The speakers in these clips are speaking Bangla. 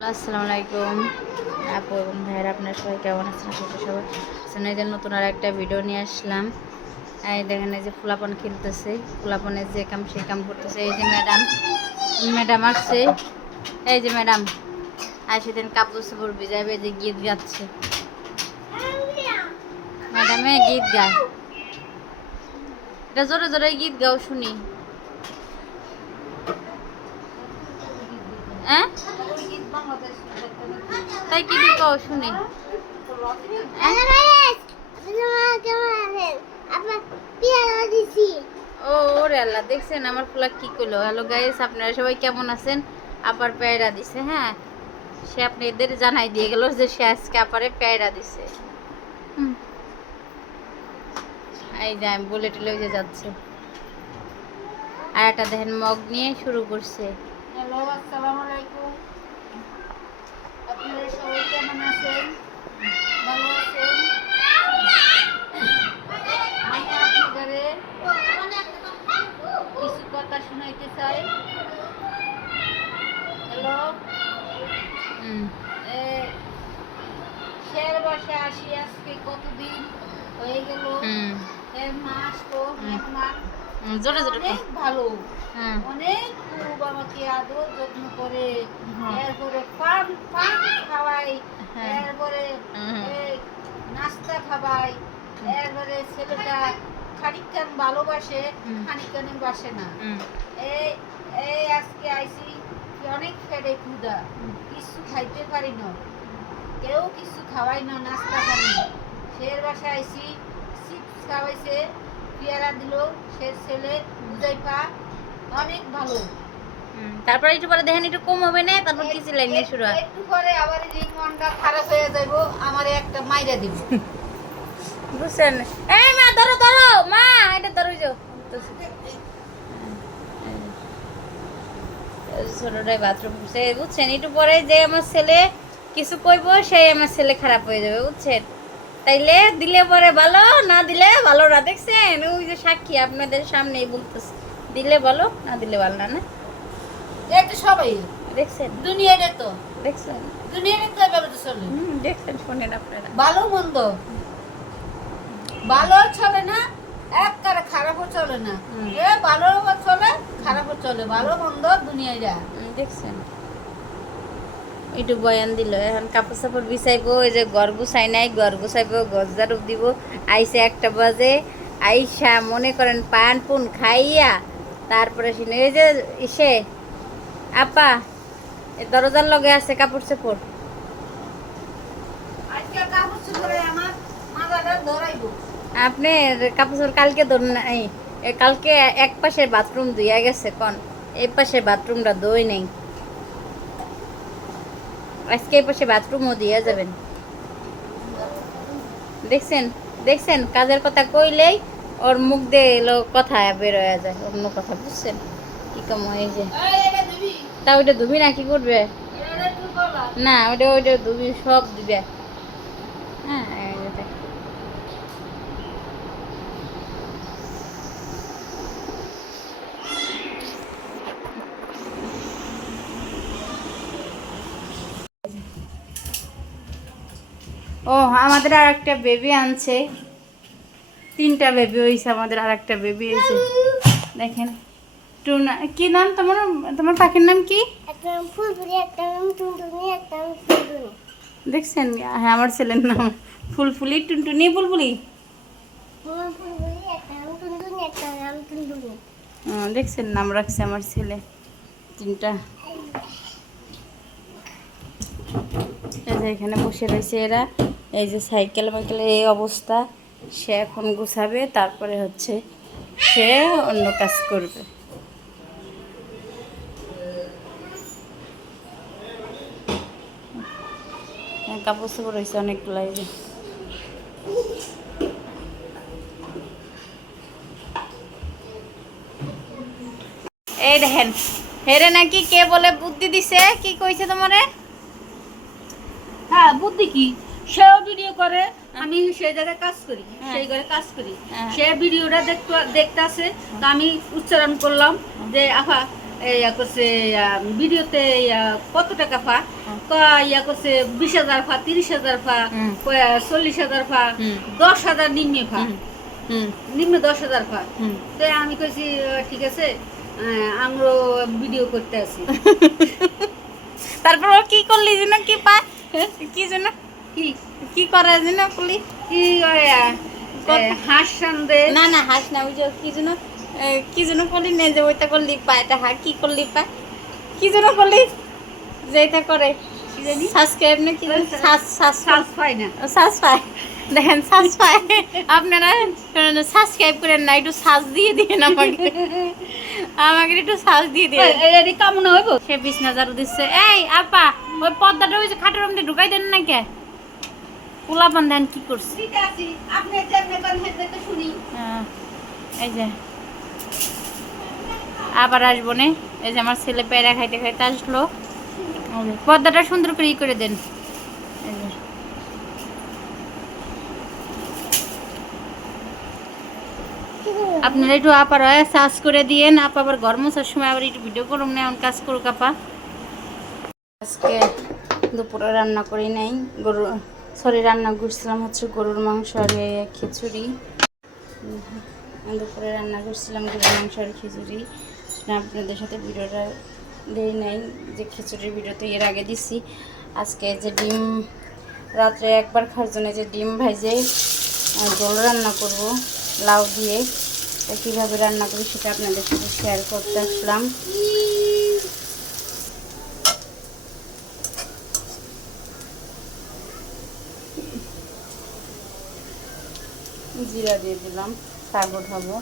আসসালামু আলাইকুম। আপু এবং ভাইয়েরা, আপনার সবাই কেমন আছেন? করি সবাই সেনাইদের নতুন আর একটা ভিডিও নিয়ে আসলাম। এই দেখেন, এই যে ফুলাপন খেলতেছে। ফুলাপনের যে কাম, সেই কাম করতেছে। এই যে ম্যাডাম ম্যাডাম আসছে। এই যে ম্যাডাম আর সেদিন কাপড় চোপড় ভিজাবে যে গীত গাচ্ছে। ম্যাডামে গীত গায় এটা জোরে জোরে গীত গাও, শুনি। হ্যাঁ? তাই কি দিব শুনি। ও, ওরে আল্লাহ, দেখছেন আমার ফুলা কি করল হ্যালো গাইস আপনারা সবাই কেমন আছেন? আপার পেয়রা দিছে হ্যাঁ? সে আপনাদের জানাই দিয়ে গেল যে সে আজকে আপারে পেয়রা দিছে। এই যে আমি বলে টলে যে যাচ্ছে। আর একটা দেখেন, মগ নিয়ে শুরু করছে। হ্যালো, আসসালামু আলাইকুম। কেমন আছেন? ভালো আছেন? আমি আপনাদের কিছু কথা শোনাইতে চাই। হ্যালো? শের বসে আসি আজকে কতদিন হয়ে গেল? মাস তো এক মাস জোরে জোরে অনেক ভালো। হ্যাঁ। অনেক খুব আমাকে আদর যত্ন করে। হ্যাঁ। এরপরে পান পান খাওয়াই হ্যাঁ। এরপরে নাস্তা খাওয়াই। এরপরে ছেলেটা খানিকখান ভালোবাসে হুম। বাসে না। এই এই আজকে আইসি অনেক ফেরে ক্ষুদা। কিছু খাইতে পারি না। কেউ কিছু খাওয়াই না নাস্তা খাই না। সের বাসায় আইসি চিপস খাওয়াইছে। পেয়ারা দিল সে ছেলে পা অনেক ভালো। তারপরে একটু পরে দেখেন একটু কম হবে না? তারপর কিছু লাইন নিয়ে শুরু হয়। একটু পরে আবার এই মনটা খারাপ হয়ে যাইব আমার একটা মাইরা দিব। বুঝছেন? এই মা ধরো ধরো মা এটা ধরো যাও ছোটটাই বাথরুম বুঝছেন? একটু পরে যে আমার ছেলে কিছু কইব সেই আমার ছেলে খারাপ হয়ে যাবে বুঝছেন? তাইলে দিলে পরে ভালো না দিলে ভালো না দেখছেন? ওই যে সাক্ষী আপনাদের সামনেই বলতেছে দিলে ভালো না দিলে ভালো না না? তো সবাই। দেখছেন? দুনিয়াটা তো। দেখছেন? দুনিয়াটা তো এভাবে তো চলে। দেখছেন শোনেন আপনারা। ভালো মন্দ। ভালো চলে না এক কারে খারাপও চলে না। এ ভালো চলে খারাপও চলে ভালো মন্দ দুনিয়ায় যা। দেখছেন? একটু বয়ান দিল। এখন কাপড় চাপড় বিছাইবো এই যে ঘর গুছাই নাই ঘর গুছাইবো গজার দিব আইসে একটা বাজে আইসা মনে করেন পান পুন খাইয়া তারপরে শুনে এই যে ইসে আপা দরজার লগে আছে কাপড় চাপড়। আপনি কাপড় চোপড় কালকে ধরুন কালকে এক পাশে বাথরুম ধুইয়া গেছে কন এই পাশে বাথরুমটা দই নেই। আজকে পাশে বাথরুমও দিয়ে যাবেন। দেখছেন? দেখছেন? কাজের কথা কইলেই ওর মুখ দিয়ে এলো কথা বেরোয়া যায় অন্য কথা বুঝছেন? কি কম এই যে তা ওইটা ধুবি না কি করবা? না ওইটা ওইটা ধুবি সব দিবে। হ্যাঁ এই যে দেখ। ও আমাদের আর একটা বেবি আনছে। তিনটা বেবি হয়েছে আমাদের আর একটা বেবি হয়েছে দেখেন টুনা কি নাম তোমার? তোমার পাখির নাম কি? দেখছেন? হ্যাঁ আমার ছেলের নাম ফুলফুলি টুনটুনি বুলবুলি দেখছেন? নাম রাখছে আমার ছেলে। তিনটা। এখানে বসে রয়েছে এরা। এই যে সাইকেল মাইকেলের এই অবস্থা সে এখন গুছাবে তারপরে হচ্ছে সে অন্য কাজ করবে। হ্যাঁ, কাপড় চাপড় রয়েছে অনেকগুলো এই যে। এই দেখেন হেরে নাকি কে বলে বুদ্ধি দিছে? কি কইছে তোমারে? হ্যাঁ বুদ্ধি কি? সেও ভিডিও করে আমি সেই জায়গায় কাজ করি হ্যাঁ। সেই ঘরে কাজ করি হ্যাঁ। সে ভিডিওটা দেখতে দেখতে আসে তো আমি উচ্চারণ করলাম যে আফা ইয়া করছে ভিডিওতে কত টাকা পা হুম। কয় ইয়া করছে বিশ হাজার পা তিরিশ হাজার পা। কয় চল্লিশ হাজার পা হুম। দশ হাজার নিম্নে পা হুম, নিম্নে দশ হাজার পা হুম। তো আমি কইছি ঠিক আছে আহ, আমরাও ভিডিও করতে আছি তারপর ও কি করলি যেন কি পায় কি যেন কি কি করে করলি কি হাঁস সন্দেহ না না হাস না ওই যে কি যেন কি যেন করলি না যে ওইটা করলি পায় এটা হা কি করলি পায় কি যেন করলি যে এটা করে জানি? সাবস্ক্রাইব না কি শ্বাস পাই না। পায়। দেখেন পায়। আপনারা সাবস্ক্রাইব করেন না একটু দিয়ে দিন আমাকে। আমাকে একটু সাজ দিয়ে দিন। এটি কামনা হইব? সে বিছনা ঝাড়ু দিচ্ছে এই আপা ওই পর্দাটা ওই যে খাটের মধ্যে ঢুকাই দেন না কে? পোলা দেন কি করছে? ঠিক আছে আপনি যেমনি করেন সেটা তো শুনি। হ্যাঁ, এই যে। আবার আসব নে। এই যে আমার ছেলে পেয়ারা খাইতে খাইতে আসলো। পর্দাটা সুন্দর করে ই করে দেন। আপনারা একটু আপার চার্জ করে দিয়েন। আপা আবার ঘর মোছার সময় আবার একটু ভিডিও করুন না এমন কাজ করুক আপা। আজকে দুপুরে রান্না করি নাই গরু সরি রান্না করছিলাম হচ্ছে গরুর মাংস আর খিচুড়ি। দুপুরে রান্না করছিলাম গরুর মাংস আর খিচুড়ি। আপনাদের সাথে ভিডিওটা দেই নাই যে খিচুড়ির ভিডিও তো এর আগে দিছি। আজকে যে ডিম রাত্রে একবার খাওয়ার জন্য যে ডিম আহ, ঝোল রান্না করব লাউ দিয়ে। কীভাবে রান্না করি সেটা আপনাদের সাথে শেয়ার করতে আসলাম। জিরা দিয়ে দিলাম শাক উঠাবো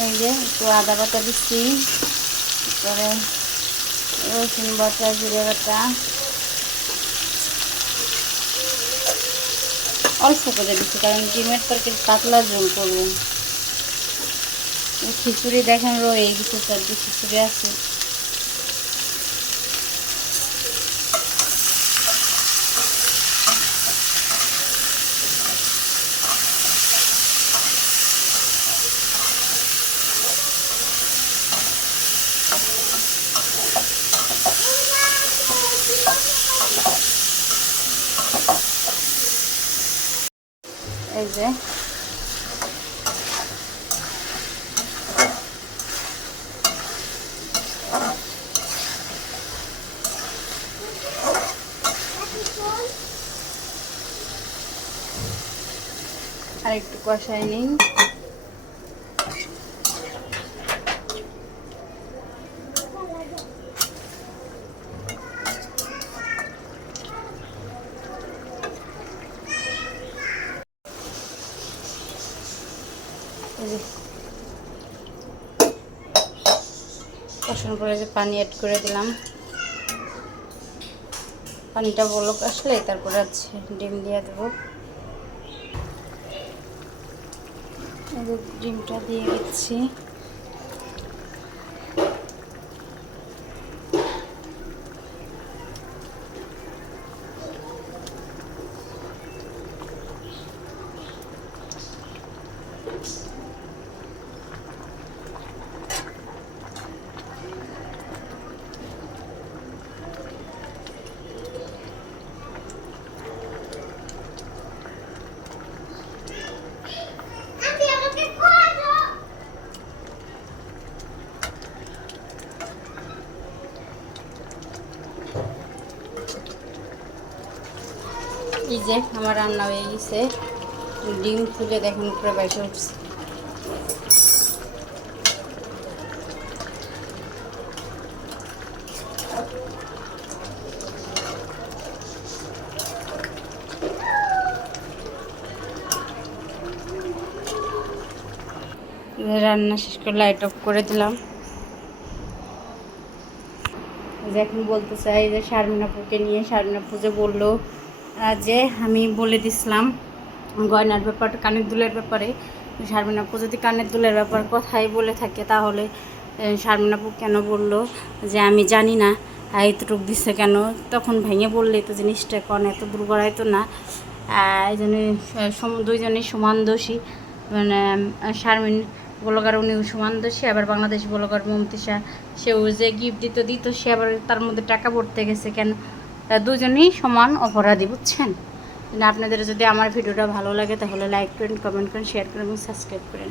এই যে, একটু আদা বাটা দিচ্ছি। তারপরে রসুন বাটা, জিরে বাটা। অল্প করে দিচ্ছি, কারণ ডিমের তরকারি পাতলা ঝোল করব। খিচুড়ি দেখেন রয়ে গেছে, সবজি খিচুড়ি আছে। যে। আর একটু কষাই নিই। কষানোর পরে যে পানি অ্যাড করে দিলাম। পানিটা বলক আসলে, তারপরে আছে ডিম দিয়ে দেবো। ডিমটা দিয়ে দিচ্ছি। যে আমার রান্না হয়ে গেছে। ডিম ফুলে দেখুন উপরে বাইসে উঠছে রান্না শেষ করে লাইট অফ করে দিলাম। এখন বলতে চাই যে শারমিনাপুকে নিয়ে শারমিনাপু যে বলল যে আমি বলে দিছিলাম গয়নার ব্যাপারটা কানের দুলের ব্যাপারে। শারমিনাপু যদি কানের দুলের ব্যাপার কথাই বলে থাকে তাহলে আহ, শারমিনাপু কেন বলল যে আমি জানি না এতটুক দিচ্ছে কেন? তখন ভেঙে বললে তো জিনিসটা কন এত দূর তো না। এই জন্য দুইজনেই সমান দোষী। মানে শারমিন ব্লগার উনিও সমান দোষী। আবার বাংলাদেশ ব্লগার মমতিশা সেও যে গিফট দিত দিত সে আবার তার মধ্যে টাকা পড়তে গেছে কেন? দুজনেই সমান অপরাধী, বুঝছেন? আপনাদের যদি আমার ভিডিওটা ভালো লাগে, তাহলে লাইক করেন কমেন্ট করেন শেয়ার করেন এবং সাবস্ক্রাইব করেন।